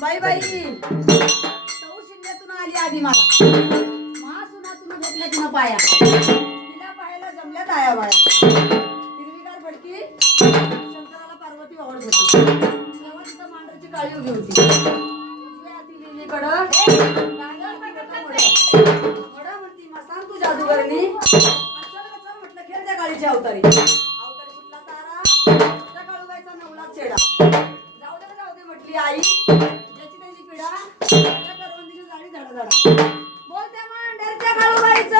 बाई बाई सौ शिंद्यातून आली आधी मला सुनातून घेतल्या तिनं पाया तिला पाहायला जमल्यात आया बाया हिरवीगार फडकी शंकराला पार्वती आवडत होती तेव्हा तिथं मांडरची काळी उभी होती उजव्या हाती लिहिलीकडं म्हणती मसान तू जादूगरणी म्हटलं खेळ त्या काळीची अवतारी सुटला तारा त्या काळूबाईचा नवला चेडा जाऊ दे म्हटली आई ज्याची त्याची पिढा त्या करवंदीची जाळी धडा बोलते मांडरच्या काळूबाईचं